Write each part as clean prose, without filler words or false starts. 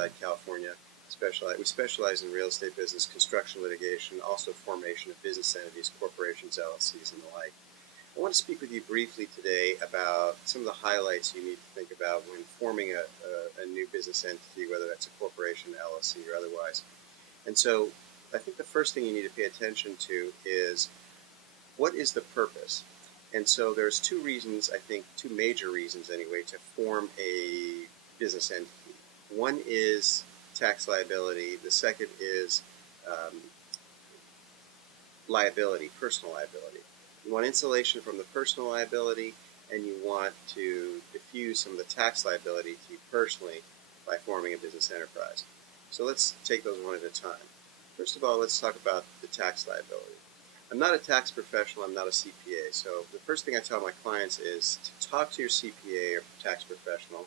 Riverside, California. We specialize in real estate business, construction litigation, also formation of business entities, corporations, LLCs, and the like. I want to speak with you briefly today about some of the highlights you need to think about when forming a new business entity, whether that's a corporation, LLC, or otherwise. And so I think the first thing you need to pay attention to is, what is the purpose? And so there's two reasons, I think, two major reasons anyway, to form a business entity. One is tax liability. The second is liability, personal liability. You want insulation from the personal liability, and you want to diffuse some of the tax liability to you personally by forming a business enterprise. So let's take those one at a time. First of all, let's talk about the tax liability. I'm not a tax professional, I'm not a CPA, so the first thing I tell my clients is to talk to your CPA or tax professional.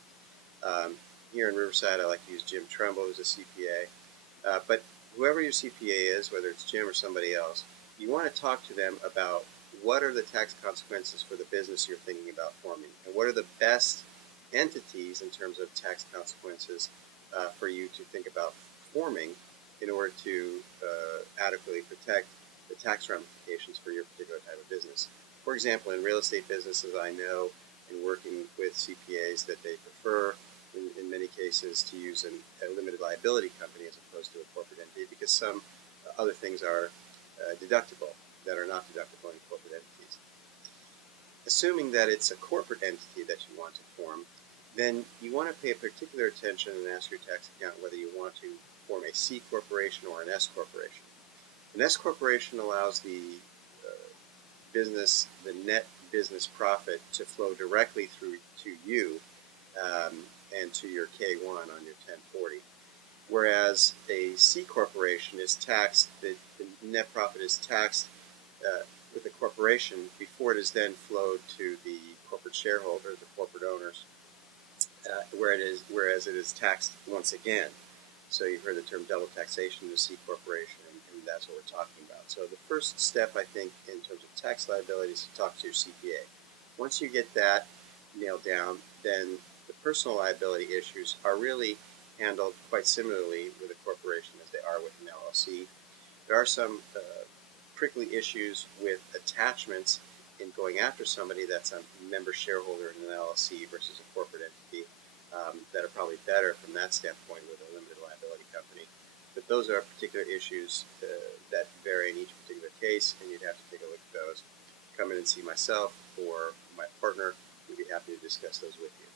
Here in Riverside, I like to use Jim Trumbo, who's a CPA, but whoever your CPA is, whether it's Jim or somebody else, you want to talk to them about what are the tax consequences for the business you're thinking about forming, and what are the best entities in terms of tax consequences for you to think about forming in order to adequately protect the tax ramifications for your particular type of business. For example, in real estate businesses, I know in working with CPAs that they prefer, in many cases, to use a limited liability company as opposed to a corporate entity, because some other things are deductible that are not deductible in corporate entities. Assuming that it's a corporate entity that you want to form, then you want to pay particular attention and ask your tax accountant whether you want to form a C corporation or an S corporation. An S corporation allows the net business profit to flow directly through to you and to your K-1 on your 1040. Whereas a C corporation is taxed, the net profit is taxed with the corporation before it is then flowed to the corporate shareholder, the corporate owners, whereas it is taxed once again. So you've heard the term double taxation of a C corporation, and that's what we're talking about. So the first step, I think, in terms of tax liability is to talk to your CPA. Once you get that nailed down, then the personal liability issues are really handled quite similarly with a corporation as they are with an LLC. There are some prickly issues with attachments in going after somebody that's a member shareholder in an LLC versus a corporate entity that are probably better from that standpoint with a limited liability company. But those are particular issues that vary in each particular case, and you'd have to take a look at those. Come in and see myself or my partner. We'd be happy to discuss those with you.